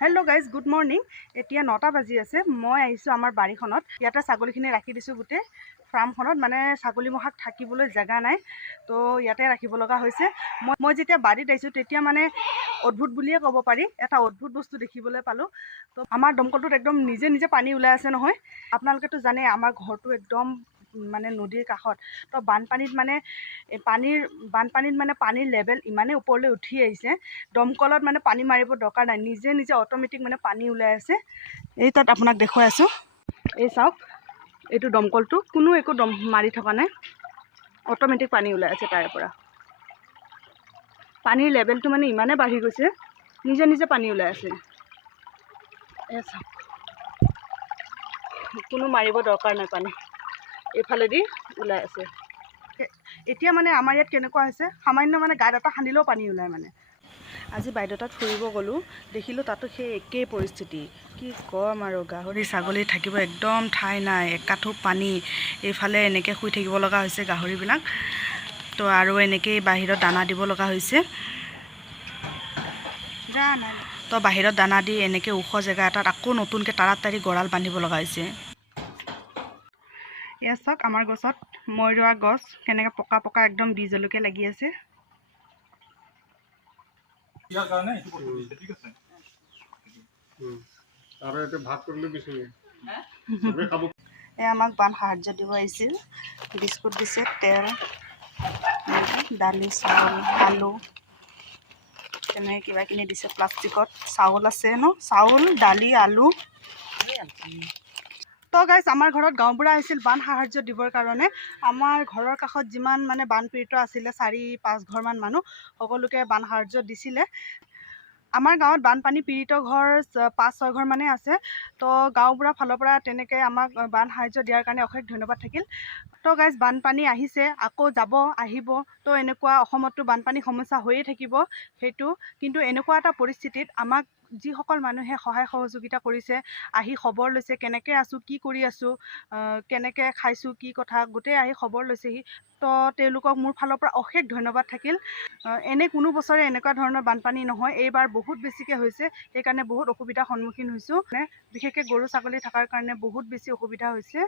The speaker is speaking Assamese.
Hello guys good morning. एतिया 9টা বাজি আছে। মই আহিছোঁ আমাৰ বাৰীখনত। ইয়াতে ছাগলীখিনি ৰাখি দিছোঁ গোটেই ফাৰ্মখনত। মানে ছাগলী মহাক থাকিবলৈ জাগা নাই, তো ইয়াতে ৰাখিব লগা হৈছে। মই যেতিয়া বাৰীত আহিছোঁ তেতিয়া মানে অদ্ভুত বুলিয়ে ক'ব পাৰি, এটা অদ্ভুত বস্তু দেখিবলৈ পালোঁ। তো আমাৰ দমকলটোত একদম নিজে নিজে পানী ওলাই আছে নহয়। আপোনালোকেতো জানে আমাৰ ঘৰটো একদম মানে নদীৰ কাষত। তো বানপানীত মানে পানীৰ লেভেল ইমানেই ওপৰলৈ উঠি আহিছে, দমকলত মানে পানী মাৰিব দৰকাৰ নাই, নিজে নিজে অট'মেটিক মানে পানী ওলাই আছে। এই তাত আপোনাক দেখুৱাই আছোঁ, এই চাওক, এইটো দমকলটো কোনো একো মাৰি থকা নাই, অট'মেটিক পানী ওলাই আছে তাৰে পৰা। পানীৰ লেভেলটো মানে ইমানেই বাঢ়ি গৈছে, নিজে নিজে পানী ওলাই আছে। এই চাওক, কোনো মাৰিব দৰকাৰ নাই, পানী এইফালেদি ওলাই আছে। এতিয়া মানে আমাৰ ইয়াত কেনেকুৱা হৈছে, সামান্য মানে গাঁত এটা খান্দিলেও পানী ওলায় মানে। আজি বাইদেউ তাত ফুৰিব গ'লোঁ, দেখিলোঁ তাতো সেই একেই পৰিস্থিতি। কি ক'ম আৰু, গাহৰি ছাগলী থাকিব একদম ঠাই নাই, একাঠো পানী। এইফালে এনেকৈ শুই থাকিব লগা হৈছে গাহৰিবিলাক। তো আৰু এনেকেই বাহিৰত দানা দিব লগা হৈছে। তো বাহিৰত দানা দি এনেকৈ ওখ জেগা এটাত আকৌ নতুনকৈ তাড়াতাড়ি গঁৰাল বান্ধিব লগা হৈছে। এয়া চাওক, আমাৰ গছত মই ৰোৱা গছ কেনেকৈ পকা পকা একদম বীজ জলকীয়া লাগি আছে। আমাক বান সাহায্য দিব আহিছিল, বিস্কুট দিছে, তেল, দালি, চাউল, আলু, তেনেকৈ কিবা কিনি দিছে। প্লাষ্টিকত চাউল আছে ন, চাউল, দালি, আলু। তো গাইজ, আমাৰ ঘৰত গাঁওবুঢ়া আহিছিল বান সাহায্য দিবৰ কাৰণে। আমাৰ ঘৰৰ কাষত যিমান মানে বানপীড়িত আছিলে, 4-5 ঘৰমান মানুহ, সকলোকে বান সাহায্য দিছিলে। আমাৰ গাঁৱত বানপানী পীড়িত ঘৰ 5-6 ঘৰ মানে আছে। তো গাঁওবুঢ়াৰ ফালৰ পৰা তেনেকৈ আমাক বান সাহায্য দিয়াৰ কাৰণে অশেষ ধন্যবাদ থাকিল। তো গাইজ, বানপানী আহিছে, আকৌ যাব, আহিব। তো এনেকুৱা অসমততো বানপানী সমস্যা হৈয়ে থাকিব সেইটো। কিন্তু এনেকুৱা এটা পৰিস্থিতিত আমাক যিসকল মানুহে সহায় সহযোগিতা কৰিছে, আহি খবৰ লৈছে কেনেকৈ আছোঁ, কি কৰি আছোঁ, কেনেকৈ খাইছোঁ, কি কথা, গোটেই আহি খবৰ লৈছেহি। তো তেওঁলোকক মোৰ ফালৰ পৰা অশেষ ধন্যবাদ থাকিল। এনে কোনো বছৰে এনেকুৱা ধৰণৰ বানপানী নহয়, এইবাৰ বহুত বেছিকৈ হৈছে, সেইকাৰণে বহুত অসুবিধাৰ সন্মুখীন হৈছোঁ। বিশেষকৈ গৰু ছাগলী থকাৰ কাৰণে বহুত বেছি অসুবিধা হৈছে।